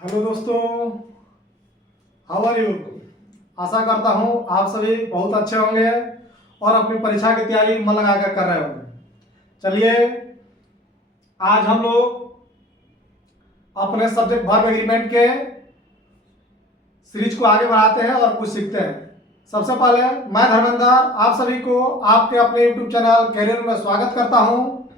Hello दोस्तों, how are you. आशा करता हूँ आप सभी बहुत अच्छे होंगे और अपनी परीक्षा की तैयारी मन लगा कर रहे होंगे। चलिए, आज हम लोग अपने सब्जेक्ट वर्ब एग्रीमेंट के सीरीज को आगे बढ़ाते हैं और कुछ सीखते हैं। सबसे पहले मैं धर्मेंद्र आप सभी को आपके अपने यूट्यूब चैनल कैरियर में स्वागत करता हूँ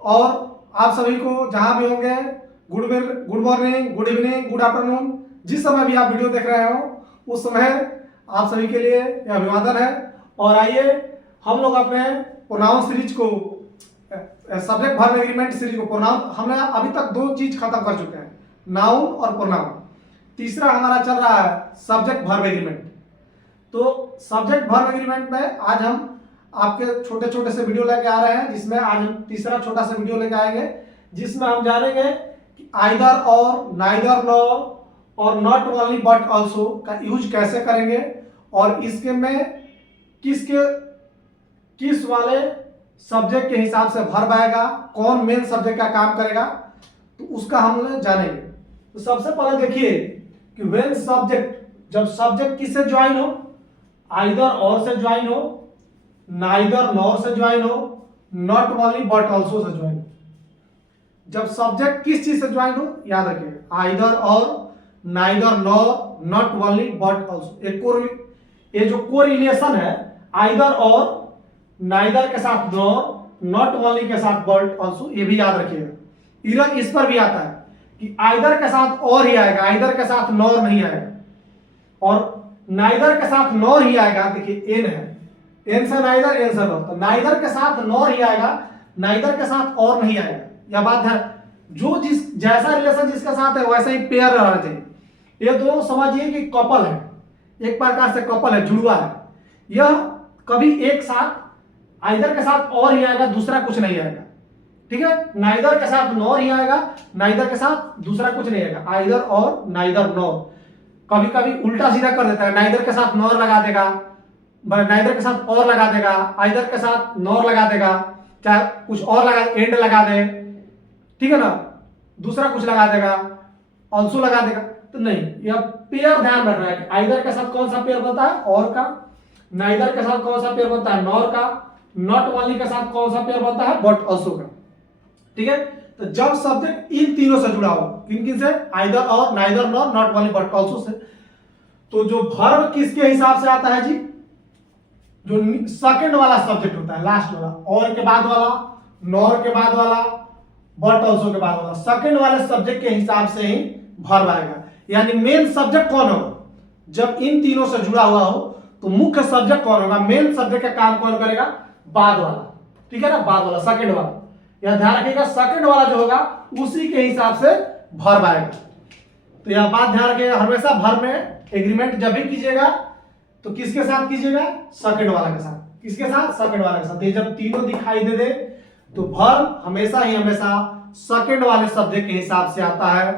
और आप सभी को जहाँ भी होंगे good morning, good evening, good afternoon, जिस समय भी आप वीडियो देख रहे हो उस समय आप सभी के लिए यह अभिवादन है। और आइए हम लोग अपने प्रोनाउन सीरीज को सब्जेक्ट वर्ब एग्रीमेंट सीरीज को प्रोनाउन हमने अभी तक दो चीज खत्म कर चुके हैं, नाउन और प्रोनाउन। तीसरा हमारा चल रहा है सब्जेक्ट वर्ब एग्रीमेंट। तो सब्जेक्ट वर्ब एग्रीमेंट में आज हम आपके छोटे छोटे से वीडियो लेके आ रहे हैं, जिसमें आज हम तीसरा छोटा सा वीडियो लेके आएंगे जिसमें हम जानेंगे कि आइदर और, नाइदर नॉर और नॉट ओनली बट ऑल्सो का यूज कैसे करेंगे और इसके में किस वाले सब्जेक्ट के हिसाब से वर्ब आएगा, कौन मेन सब्जेक्ट का काम करेगा, तो उसका हम लोग जानेंगे। तो सबसे पहले देखिए कि व्हेन सब्जेक्ट, जब सब्जेक्ट किससे ज्वाइन हो, आइदर और से ज्वाइन हो, नाइदर नॉर से ज्वाइन हो, not only but also say join हो। जब सब्जेक्ट किस चीज से ज्वाइन हो याद रखिएगा, आइदर और, neither nor, not only but also. ये जो कोरिलेशन है आइदर और, नाइदर के साथ नॉर, नॉट ओनली के साथ बट ऑल्सो, ये भी याद रखिएगा। इरर इस पर भी आता है कि आइदर के साथ और ही आएगा, आइदर के साथ नॉर नहीं आएगा, और नाइदर के साथ नॉर ही आएगा। देखिए एन है, एन से नाइदर, एन से नॉर, तो नाइदर के साथ नॉर ही आएगा, नाइदर के साथ और नहीं आएगा। यह बात है, जो जैसा रिलेशन जिसके साथ है वैसा ही पेयर रहना चाहिए। ये दोनों समझिए कि कपल है, एक प्रकार से कपल है, जुड़वा है। यह कभी एक साथ आइदर के साथ और ही आएगा, दूसरा कुछ नहीं आएगा। ठीक है, नाइदर के साथ नॉर ही आएगा, नाइदर के साथ दूसरा कुछ नहीं आएगा। आइदर और, नाइदर नॉर। कभी कभी उल्टा सीधा कर देता है, नाइदर के साथ नॉर लगा देगा, नाइदर के साथ और लगा देगा, आइदर के साथ नॉर लगा देगा, चाहे कुछ और लगा, एंड लगा दे, ठीक है ना, दूसरा कुछ लगा देगा, ऑल्सो लगा देगा। तो नहीं, यह पेयर ध्यान रखना है कि आइदर के साथ कौन सा पेयर बनता है, और का, नाइदर के साथ कौन सा पेयर बनता है, नॉर का, नॉट ओनली के साथ कौन सा पेयर बनता है, बट ऑल्सो का। ठीक है, तो जब सब्जेक्ट इन तीनों से जुड़ा हो, किन किन से, आइदर और, neither nor, not only but also say, तो जो वर्ब किसके हिसाब से आता है जी, जो सेकंड वाला सब्जेक्ट होता है, लास्ट वाला, और के बाद वाला, नॉर के बाद वाला, बट ऑल्सो के बाद वाला, सेकंड वाले सब्जेक्ट के हिसाब से ही वर्ब आएगा। यानी मेन सब्जेक्ट कौन होगा, जब इन तीनों से जुड़ा हुआ हो तो मुख्य सब्जेक्ट कौन होगा, मेन सब्जेक्ट का काम कौन करेगा, बाद वाला। ठीक है ना, बाद वाला, सेकंड वाला। यह ध्यान रखिएगा, सेकंड वाला जो होगा उसी के हिसाब से वर्ब आएगा। तो यह बात ध्यान रखिएगा, हमेशा वर्ब में एग्रीमेंट जब भी कीजिएगा तो किसके साथ कीजिएगा, सेकंड वाला के साथ। किसके साथ, सेकंड वाले के साथ। ये जब तीनों दिखाई दे दे तो वर्ब हमेशा ही हमेशा सेकंड वाले सब्जेक्ट के हिसाब से आता है।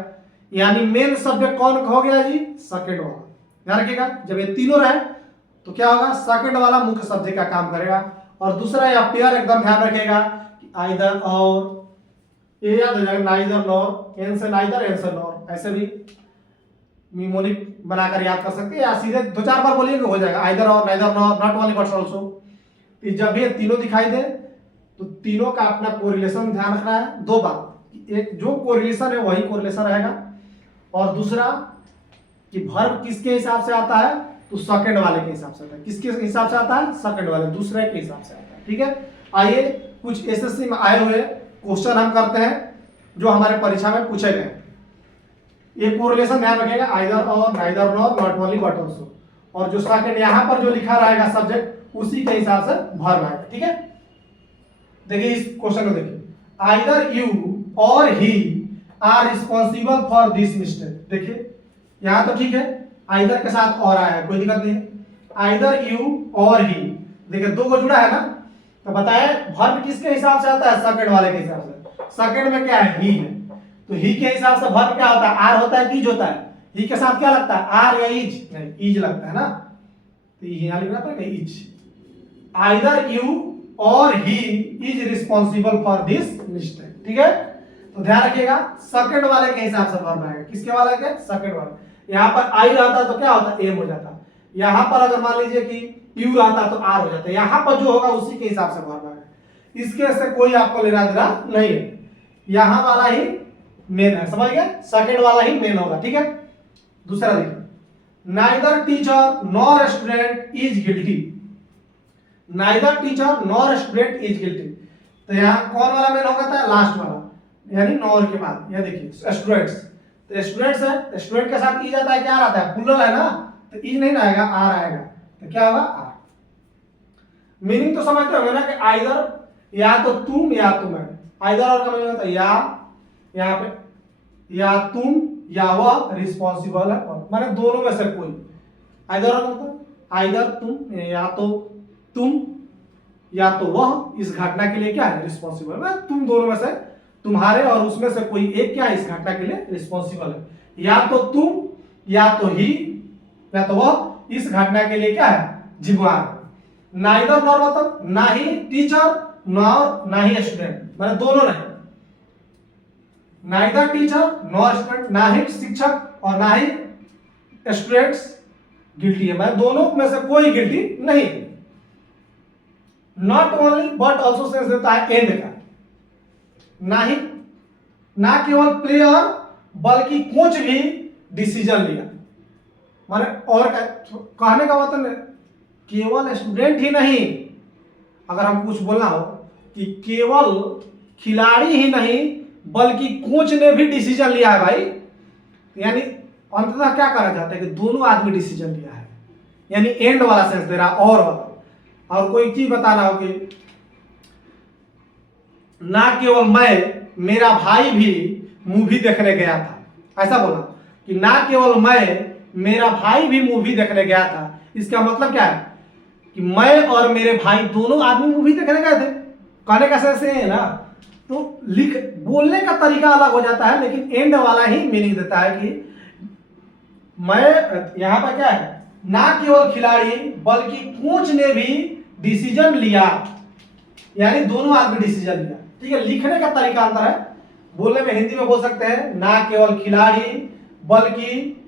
यानी मेन सब्जेक्ट कौन हो गया जी, सेकंड वाला। ध्यान रखिएगा, जब ये तीनों रहे तो क्या होगा, सेकंड वाला मुख्य सब्जेक्ट का काम करेगा। और दूसरा या पेयर एकदम ध्यान रखिएगा कि आइदर और, ये याद हो जाएगा, नाइदर नॉर, एन से नाइदर, एन से नॉर, ऐसे भी मिमोनिक बनाकर याद कर सकते हैं, या सीधे दो चार बार बोलिएगा हो जाएगा, आइदर और, neither nor, not only but also. जब ये तीनों दिखाई दे तो तीनों का अपना कोरिलेशन ध्यान रखना है। दो बात, एक जो कोरिलेशन है वही कोरिलेशन रहेगा, और दूसरा कि वर्ब किसके हिसाब से आता है, तो सेकंड वाले के हिसाब से आता है। किसके हिसाब से आता है, सेकंड वाले, दूसरे के हिसाब से आता है। ठीक है, आइए कुछ एसएससी में आए हुए क्वेश्चन हम करते हैं जो हमारे परीक्षा में पूछे गए। ये कोरिलेशन ध्यान रखिएगा, आइदर और, neither nor, not only but also, और जो सेकंड यहां पर जो लिखा रहेगा सब्जेक्ट उसी के हिसाब से वर्ब आएगा। ठीक है, देखिए इस क्वेश्चन को देखिए, either you or he are responsible for this mistake. देखिए यहां तो ठीक है, आइदर के साथ और आया है, कोई दिक्कत नहीं है। आइदर यू और ही, देखिए दो को जुड़ा है ना, तो बताए वर्ब किसके हिसाब से आता है, सेकंड वाले के हिसाब से। सेकंड में क्या है, ही है, तो ही के हिसाब से वर्ब क्या होता है, आर होता है कि इज होता है। ही के साथ क्या लगता है, आर या इज, नहीं इज लगता है ना, तो यहां लिखना पड़ेगा is. Either you or he is responsible for this mistake. ठीक है, तो ध्यान रखिएगा सेकंड वाले के हिसाब से वर्ब आएगा। किसके वाले के? सेकंड वाले। यहाँ पर आई रहता तो क्या होता? एम हो जाता। यहाँ पर अगर मान लीजिए कि यू रहता तो आर हो जाता। यहाँ पर जो होगा उसी के हिसाब से वर्ब आएगा। इसके से कोई आपको लेना देना नहीं है। यहाँ वाला ही मेन है, समझ गए? सेकंड वाला ही मेन होगा, ठीक है। दूसरा देखिए, neither teacher nor student is guilty. Neither teacher nor student is guilty, तो यहाँ कौन वाला मेन होगा था? लास्ट वाला, यानी नॉर के बाद। यह देखिए स्टूडेंट्स, तो स्टूडेंट्स है, स्टूडेंट के साथ इज आता है, क्या आता है? प्लूरल है ना, तो इज नहीं ना आएगा, आर आएगा। तो क्या होगा? आर। मीनिंग तो समझते होंगे ना कि आइदर या तो तुम या तुम है। आइदर और का मीनिंग होता है या, यहाँ पे या तुम या वह रिस्पॉन्सिबल है, माने दोनों में से कोई। आइदर और मतलब आइदर तुम या तो तुम या तो वह इस घटना के लिए क्या है? रिस्पॉन्सिबल है। तुम दोनों में से, तुम्हारे और उसमें से कोई एक क्या है? इस घटना के लिए रिस्पॉन्सिबल है। या तो तुम या तो ही या तो वह इस घटना के लिए क्या है? जिम्मेदार है। नाइदर नॉर मतलब ना ही टीचर नॉर ना ही स्टूडेंट, माने दोनों नहीं। नाइदर टीचर नॉर स्टूडेंट, ना ही शिक्षक और ना ही स्टूडेंट्स गिल्टी है, माने दोनों में से कोई गिल्टी नहीं। Not only but also sense देता है एंड का। ना ही, ना केवल प्लेयर बल्कि कोच भी डिसीजन लिया, माने और कहने का मतलब केवल स्टूडेंट ही नहीं, अगर हम कुछ बोलना हो कि केवल खिलाड़ी ही नहीं बल्कि कोच ने भी डिसीजन लिया है भाई, यानी अंततः क्या करा जाता है कि दोनों आदमी डिसीजन लिया है, यानी एंड वाला सेंस दे रहा और वाला। और कोई चीज बताना हो कि ना केवल मैं, मेरा भाई भी मूवी देखने गया था, ऐसा बोला कि ना केवल मैं, मेरा भाई भी मूवी देखने गया था। इसका मतलब क्या है कि मैं और मेरे भाई दोनों आदमी मूवी देखने गए थे। कहने का सेंस है ना, तो लिख बोलने का तरीका अलग हो जाता है, लेकिन एंड वाला ही मीनिंग देता है कि मैं, यहां पर क्या है? ना केवल खिलाड़ी बल्कि कोच ने भी डिसीजन लिया, यानी दोनों आदमी डिसीजन लिया, ठीक है। लिखने का तरीका अंतर है। बोलने में हिंदी में बोल सकते हैं ना केवल खिलाड़ी बल्कि,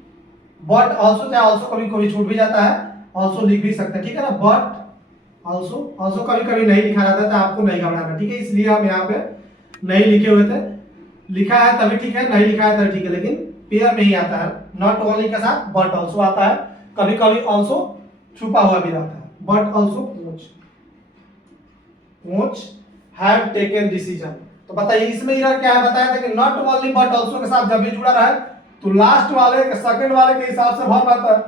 बट ऑल्सो, चाहे ऑल्सो कभी कभी छूट भी जाता है, ऑल्सो लिख भी सकते हैं, ठीक है ना। बट ऑल्सो, ऑल्सो कभी कभी नहीं लिखा जाता था, आपको नहीं घबराना, ठीक है। इसलिए हम यहाँ पे नहीं लिखे हुए थे। लिखा है तभी ठीक है, नहीं लिखा है तभी ठीक है, लेकिन पेयर में ही आता है। नॉट ओनली के साथ बट ऑल्सो आता है, कभी कभी ऑल्सो छुपा हुआ भी रहता है। But also coach have taken decision, तो बताइए इसमें एरर क्या है? बताया था कि नॉट ओनली बट ऑल्सो के साथ जब भी जुड़ा रहा है तो लास्ट वाले के, सेकंड वाले के हिसाब से वर्ब आता है।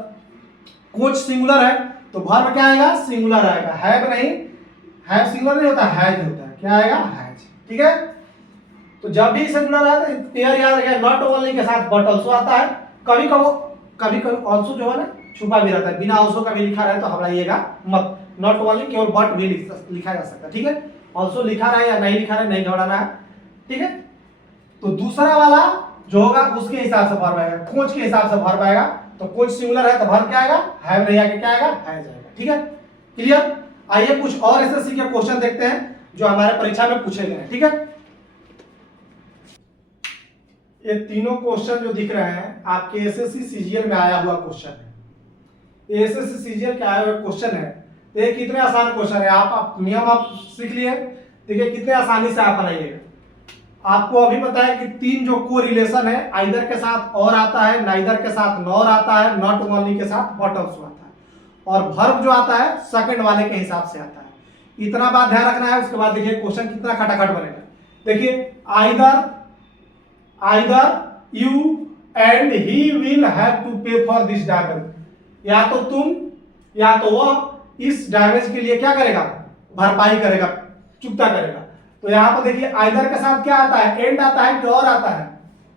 कोच सिंगुलर है तो वर्ब क्या आएगा? सिंगुलर आएगा। हैव नहीं, हैव सिंगुलर नहीं होता, हैज होता है। क्या आएगा? हैज, ठीक है। तो जब भी इसे जुड़ा रहा है तो पेयर याद रखिए, नॉट ओनली के साथ बट ऑल्सो आता है। कभी कभी ऑल्सो जो है ना छुपा भी रहता है, बिना ऑल्सो का भी लिखा रहे तो घबराइएगा मत। नॉट ओनली केवल बट भी लिखा जा सकता है, ठीक है। ऑल्सो लिखा रहा है या नहीं लिखा रहा है, नहीं घबराना है, ठीक है। तो दूसरा वाला जो होगा उसके हिसाब से वर्ब आएगा, कोच के हिसाब से वर्ब आएगा। तो कोच सिंगुलर है तो वर्ब क्या आएगा? हैव नहीं आके क्या आएगा? हैज आएगा, ठीक है। क्लियर? आइए कुछ और एसएससी के क्वेश्चन देखते हैं जो हमारे परीक्षा में पूछे गए हैं, ठीक है। ये तीनों क्वेश्चन जो दिख रहे हैं आपके एसएससी सीजीएल में आया हुआ क्वेश्चन है। एसएससी सीजीएल के आया हुआ क्वेश्चन है, तो ये कितने आसान क्वेश्चन है। आप नियम आप सीख लिए, देखिए कितने आसानी से आप बनाइएगा। आपको अभी बताया कि तीन जो को रिलेशन है, आइदर के साथ और आता है, नाइदर के साथ नॉर आता है, नॉट ओनली के साथ बट ऑल्सो आता है, और वर्ब जो आता है सेकंड वाले के हिसाब से आता है। इतना बात ध्यान रखना है। उसके बाद देखिए क्वेश्चन कितना खटाखट बनेगा। देखिए either you and he will have to pay for this damage, या तो तुम या तो वह इस डैमेज के लिए क्या करेगा? भरपाई करेगा, चुकता करेगा। तो यहाँ पर देखिए आइदर के साथ क्या आता है? एंड आता है कि और आता है?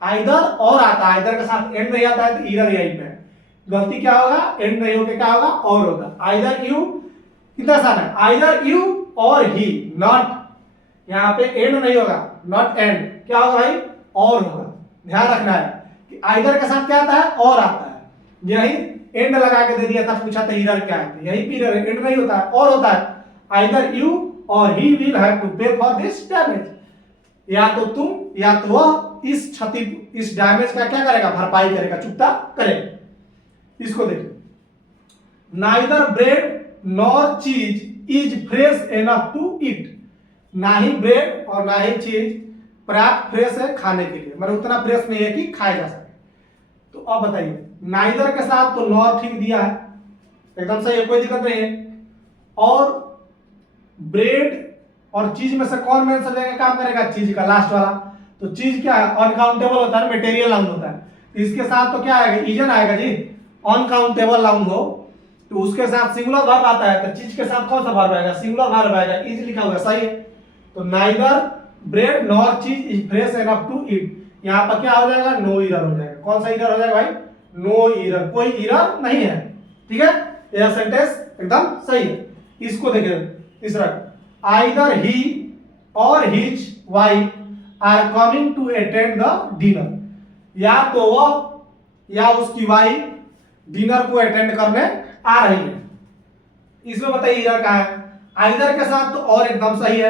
आइदर और आता है। आइदर के साथ एंड नहीं आता है तो ईरर यहीं पे है। गलती क्या होगा? एंड नहीं होकर क्या होगा? और होगा। आइदर यू, कितना आसान है, either you or he, not, यहाँ पे एंड नहीं होगा, नॉट एंड, क्या होगा भाई? और होगा। ध्यान रखना है कि आइदर के साथ क्या आता है? और आता है। यही एंड लगा के दे दिया था, पूछा था ईरर क्या है, यही पे ईरर है, एंड नहीं होता है, और होता है। Either you or he will have to pay for this damage. या तो तुम या तो वह इस क्षति इस डैमेज का क्या करेगा, भरपाई करेगा, चुकता करेगा। इसको देखिए, neither bread nor cheese is fresh enough to eat, ना ही ब्रेड और ना ही चीज पर्याप्त फ्रेश है खाने के लिए, मतलब उतना फ्रेश नहीं है कि खाया जा सके। तो अब बताइए, नाइदर के साथ तो नॉर ठीक दिया है, एकदम सही है, कोई दिक्कत नहीं है। और ब्रेड और चीज में से कौन मेन सब्जेक्ट का काम करेगा, चीज का, लास्ट वाला। तो चीज क्या है, अनकाउंटेबल होता है, मटेरियल नाउन होता है। तो इसके साथ तो क्या आएगा, इजन आएगा जी, अनकाउंटेबल नाउन हो तो उसके साथ सिंगुलर वर्ब आता है, तो चीज के साथ कौन सा वर्ब आएगा, सिंगुलर वर्ब आएगा, इज लिखा हुआ सही है। तो neither bread nor cheese is fresh enough to eat, यहाँ पर क्या हो जाएगा, नो ईरर हो जाएगा। कौन सा ईरर हो जाएगा भाई, नो ईरर, कोई ईरर नहीं है, ठीक है, यह सेंटेंस एकदम सही है। इसको देखिए तीसरा, आइदर ही और his wife are coming to attend the dinner, या तो वह या उसकी वाइफ डिनर को अटेंड करने आ रही है। इसमें बताइए ईरर कहाँ है, आइदर के साथ तो और एकदम सही है।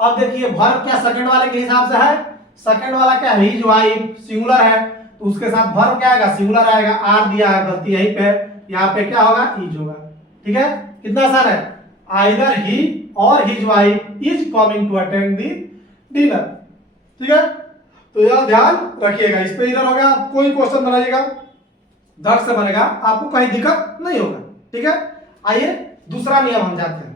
अब देखिए वर्ब क्या सेकंड वाले के हिसाब से है, सेकंड वाला क्या, हिज वाइफ सिंगुलर है, तो उसके साथ वर्ब क्या आएगा, सिंगुलर आएगा, आर दिया है, गलती यहीं पे, यहाँ पे क्या होगा, इज होगा, ठीक है, कितना आसान है, आइदर ही और his wife is coming to attend the dinner, ठीक है। तो यह ध्यान रखिएगा, इस पे ईरर हो गया, कोई क्वेश्चन बनाइएगा धड़ से बनेगा, आपको कहीं दिक्कत नहीं होगा, ठीक है। आइए दूसरा नियम हम जानते हैं।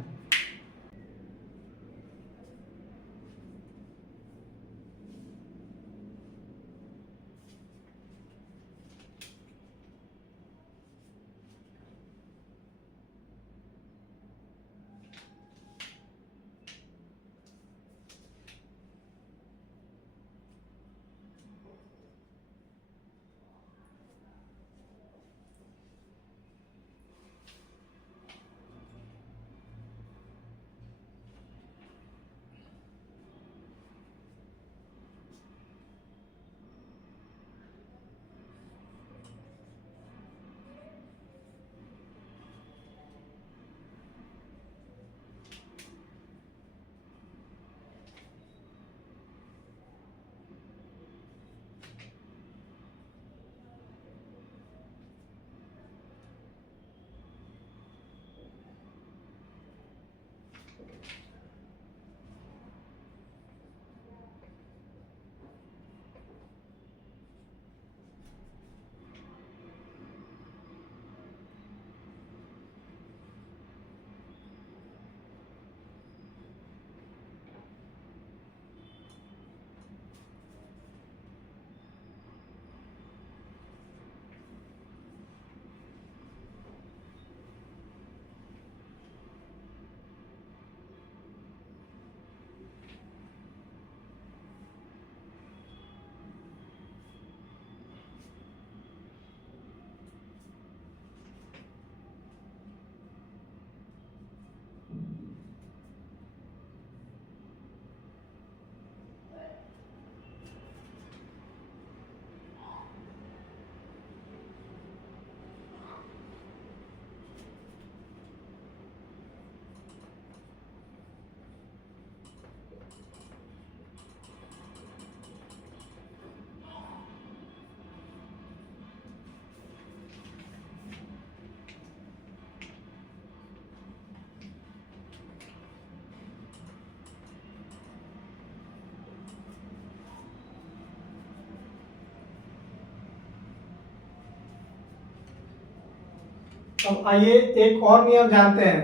अब आइए एक और नियम जानते हैं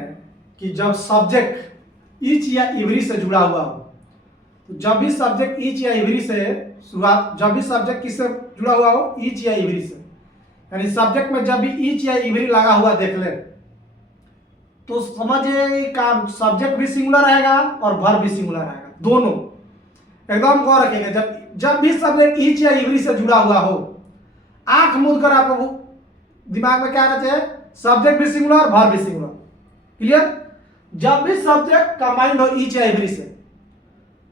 कि जब सब्जेक्ट इच या इवरी से जुड़ा हुआ हो, तो जब भी सब्जेक्ट इच या इवरी से शुरुआत, जब भी सब्जेक्ट किससे जुड़ा हुआ हो, इच या इवरी से, यानी सब्जेक्ट में जब भी इच या इवरी लगा हुआ देख ले तो समझिए काम, सब्जेक्ट भी सिंगुलर रहेगा और वर्ब भी सिंगुलर रहेगा, दोनों एकदम गौर रखिएगा। जब भी सब्जेक्ट इच या इवरी से जुड़ा हुआ हो, आंख मूंद कर आपको दिमाग में क्या आना चाहिए, सब्जेक्ट भी सिंगुलर वर्ब भी सिंगुलर, क्लियर। जब भी सब्जेक्ट कंबाइंड हो इच या एवरी से,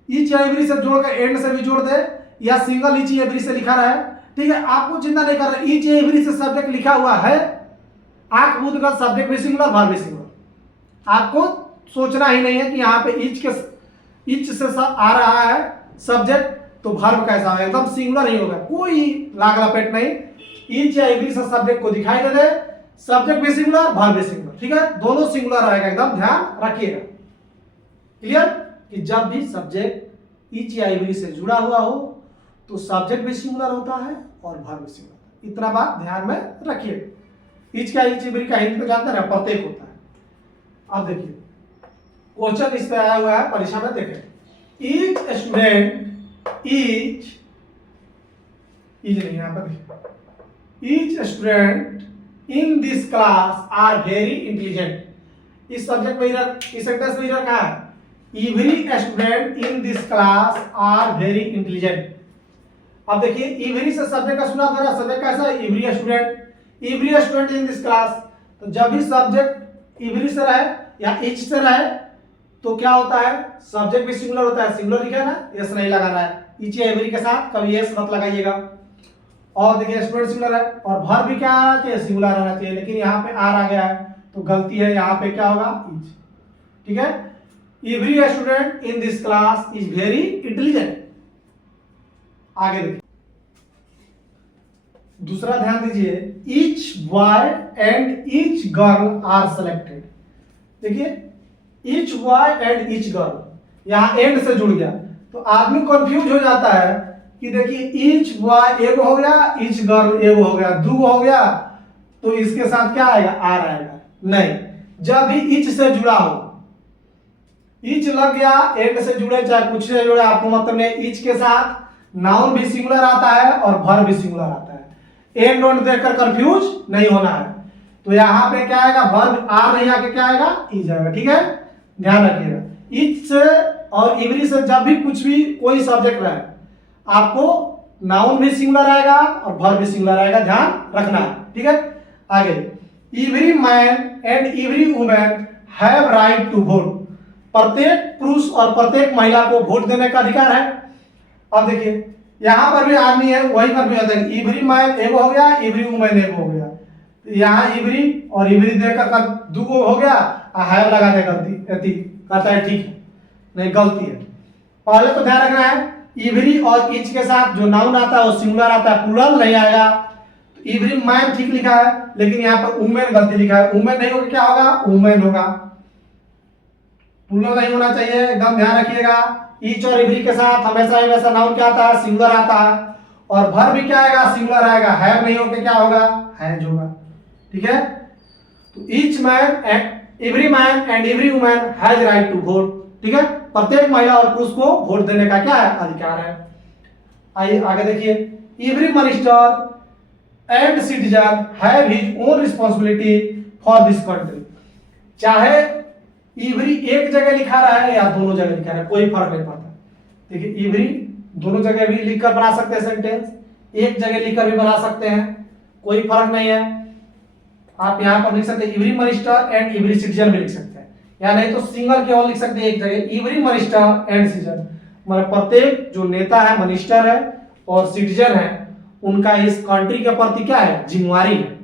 इच या एवरी से जोड़कर एंड से भी जोड़ दे या सिंगल इच या एवरी से लिखा रहा है, ठीक है, आपको चिंता नहीं कर रहा, इच या एवरी से सब्जेक्ट लिखा हुआ है, आंख मूंद कर सब्जेक्ट भी सिंगुलर वर्ब भी सिंगुलर, आपको सोचना ही नहीं है कि यहाँ पे इच से आ रहा है सब्जेक्ट तो वर्ब कैसा होगा, एकदम सिंगुलर ही होगा, कोई लाग लपेट नहीं। ईच या एवरी से सब्जेक्ट को दिखाई दे दे, सब्जेक्ट भी सिंगुलर वर्ब भी सिंगुलर, ठीक है, दोनों सिंगुलर रहेगा, एकदम ध्यान रखिएगा। क्लियर कि जब भी सब्जेक्ट ईच या एवरी से जुड़ा हुआ हो तो सब्जेक्ट भी सिंगुलर होता है और वर्ब भी सिंगुलर, इतना बात ध्यान में रखिए। ईच का ईच एवरी का हिंदी तो जानते हैं, प्रत्येक होता है। अब देखिए क्वेश्चन इस पे आया हुआ है परीक्षा में, देखें ईच स्टूडेंट ईच नहीं, यहां पर देखिए each student in this class are very intelligent. इस सब्जेक्ट में इस सेंटेंस में रखा है every student in this class are very intelligent. अब देखिए एवरी से सब्जेक्ट का सुना था, सब्जेक्ट कैसा है, every student in this class. तो जब भी सब्जेक्ट एवरी से रहे या ईच से रहे तो क्या होता है, सब्जेक्ट भी सिंगुलर होता है, सिंगुलर लिखा है ना, एस नहीं लगाना है, ईच या एवरी के साथ कभी एस मत लगाइएगा। और देखिए स्टूडेंट सिंगुलर है और वर्ब भी क्या आना चाहिए, सिंगुलर आना चाहिए, लेकिन यहाँ पे आर आ गया है तो गलती है, यहाँ पे क्या होगा ईच, ठीक है। Every student in this class is very intelligent. आगे देखिए दूसरा ध्यान दीजिए, each boy and each girl are selected. देखिए each boy and each girl यहां एंड से जुड़ गया तो आदमी कंफ्यूज हो जाता है कि देखिए ईच बॉय एगो हो गया, ईच गर्ल एगो हो गया, दो हो गया, तो इसके साथ क्या आएगा, आर आएगा। नहीं, जब भी ईच से जुड़ा हो, ईच लग गया, एंड से जुड़े चाहे कुछ से जुड़े, आपको मतलब नहीं, ईच के साथ नाउन भी सिंगुलर आता है और वर्ब भी सिंगुलर आता है, एंड नोट देखकर कंफ्यूज नहीं होना है। तो यहाँ पे क्या आएगा, वर्ब आर नहीं आके क्या आएगा, ईच आएगा, ठीक है, ध्यान रखिएगा। ईच से और एवरी से जब भी कुछ भी कोई सब्जेक्ट रहे आपको नाउन भी सिंगुलर आएगा और वर्ब भी सिंगुलर आएगा, ध्यान रखना है, ठीक है। आगे every man and every women have right to vote. प्रत्येक पुरुष और प्रत्येक महिला को वोट देने का अधिकार है। अब देखिए यहां पर भी आदमी है, वहीं पर भी होता है, एवरी मैन एगो हो गया, एवरी वुमेन एगो हो गया, यहाँ एवरी और एवरी देकर दो हो गया, हैव लगा दे गलती कहता है ठीक है, नहीं गलती है। पहले तो ध्यान रखना है एवरी और ईच के साथ जो नाउन आता है वो सिंगुलर आता है, प्लूरल नहीं आएगा। तो एवरी मैन ठीक लिखा है, लेकिन यहाँ पर वुमेन गलती लिखा है, वुमेन नहीं होगा, क्या होगा, वुमेन होगा, प्लूरल नहीं होना चाहिए, एकदम ध्यान रखिएगा। ईच और एवरी के साथ हमेशा नाउन क्या आता है, सिंगुलर आता है, और वर्ब भी क्या आएगा, सिंगुलर आएगा, हैव नहीं होकर क्या होगा, हैज होगा, ठीक है। तो each man and every man and every woman has right to vote, ठीक है, प्रत्येक महिला और पुरुष को वोट देने का क्या है, अधिकार है। आइए आगे देखिए, every minister and citizen have his own responsibility for this country. चाहे एवरी एक जगह लिखा रहा है या दोनों जगह लिखा है, कोई फर्क नहीं पड़ता। देखिए एवरी दोनों जगह भी लिखकर बना सकते हैं सेंटेंस, एक जगह लिखकर भी बना सकते हैं, कोई फर्क नहीं है। आप यहाँ पर लिख सकते हैं every minister and every citizen भी लिख सकते हैं, या नहीं तो सिंगल केवल लिख सकते हैं एक जगह, एवरी मिनिस्टर एंड सिटीजन, मतलब प्रत्येक जो नेता है, मिनिस्टर है और सिटीजन है, उनका इस कंट्री के प्रति क्या है, जिम्मेवारी है।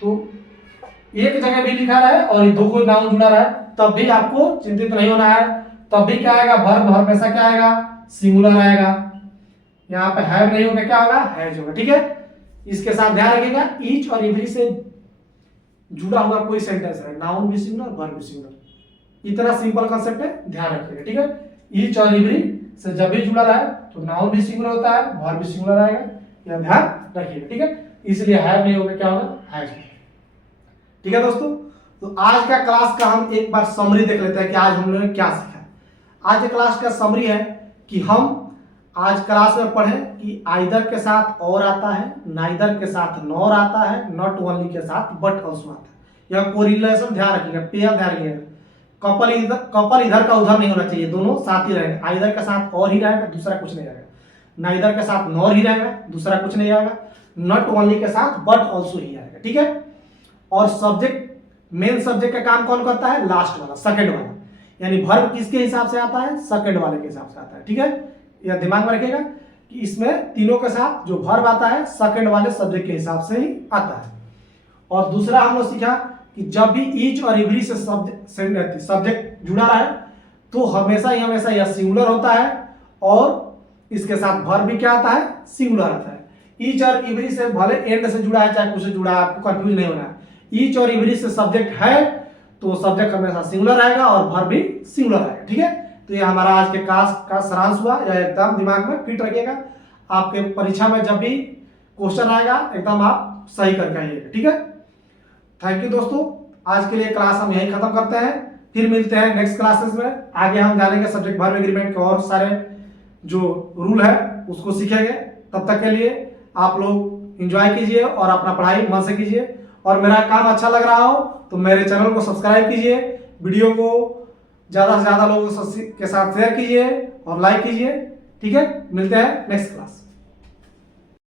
तो एक जगह भी लिखा रहा है और दो को नाउन जुड़ा रहा है तब भी आपको चिंतित नहीं होना है, तब भी क्या आएगा, वर्ब हमेशा क्या आएगा, सिंगुलर आएगा। यहाँ पे हैव नहीं होगा, क्या होगा, हैज होगा, ठीक है। इसके साथ ध्यान रखिएगा, ईच और एवरी से जुड़ा हुआ कोई सेंटेंस है, नाउन भी सिंगुलर वर्ब भी सिंगुलर, इतना सिंपल कांसेप्ट है, ध्यान रखिएगा, ठीक है। ईच और एवरी से जब भी जुड़ा रहा है तो नाउन भी सिंगुलर होता है, वर्ब भी सिंगुलर आएगा, यह ध्यान रखिएगा, ठीक है। इसलिए हैव नहीं होगा, क्या होगा, हैज, ठीक है दोस्तों। तो आज का क्लास का हम एक बार समरी देख लेते हैं कि आज हम लोगों ने क्या सीखा। आज क्लास का समरी है कि हम आज क्लास में पढ़े कि आइदर के साथ और आता है, नाइदर के साथ नॉर आता है, नॉट ओनली के साथ बट ऑल्सो आता है। यह कोरिलेशन ध्यान रखिएगा, पेयर ध्यान रखिएगा, कपल इधर का उधर नहीं होना चाहिए, दोनों साथ ही रहेंगे। आइदर के साथ और ही रहेगा, दूसरा कुछ नहीं रहेगा, नाइदर के साथ नॉर ही रहेगा, दूसरा कुछ नहीं आएगा, नॉट ओनली के साथ बट ऑल्सो ही आएगा, ठीक है। और सब्जेक्ट, मेन सब्जेक्ट का काम कौन करता है, लास्ट वाला, सेकंड वाला, यानी वर्ब किसके हिसाब से आता है, सेकंड वाले के हिसाब से आता है, ठीक है। यह दिमाग में रखिएगा कि इसमें तीनों के साथ जो वर्ब आता है सेकंड वाले सब्जेक्ट के हिसाब से ही आता है। और दूसरा हम लोग सीखा कि जब भी ईच और एवरी से सब्जेक्ट जुड़ा रहा है तो हमेशा ही हमेशा यह सिंगुलर होता है और इसके साथ वर्ब भी क्या आता है, सिंगुलर आता है। ईच और एवरी से भले एंड से जुड़ा है चाहे कुछ से जुड़ा है, आपको कंफ्यूज नहीं होना है। ईच और एवरी से सब्जेक्ट है तो सब्जेक्ट हमेशा सिंगुलर आएगा और वर्ब भी सिंगुलर आएगा, ठीक है। तो ये हमारा आज के क्लास का सारांश हुआ, या एकदम दिमाग में फिट रखिएगा, आपके परीक्षा में जब भी क्वेश्चन आएगा एकदम आप सही करके आइएगा, ठीक है। थैंक यू दोस्तों, आज के लिए क्लास हम यहीं खत्म करते हैं, फिर मिलते हैं नेक्स्ट क्लासेस में। आगे हम जानेंगे सब्जेक्ट वर्ब एग्रीमेंट के और सारे जो रूल है उसको सीखेंगे। तब तक के लिए आप लोग एंजॉय कीजिए और अपना पढ़ाई मन से कीजिए, और मेरा काम अच्छा लग रहा हो तो मेरे चैनल को सब्सक्राइब कीजिए, वीडियो को ज़्यादा से ज़्यादा लोगों के साथ शेयर कीजिए और लाइक कीजिए, ठीक है। मिलते हैं नेक्स्ट क्लास।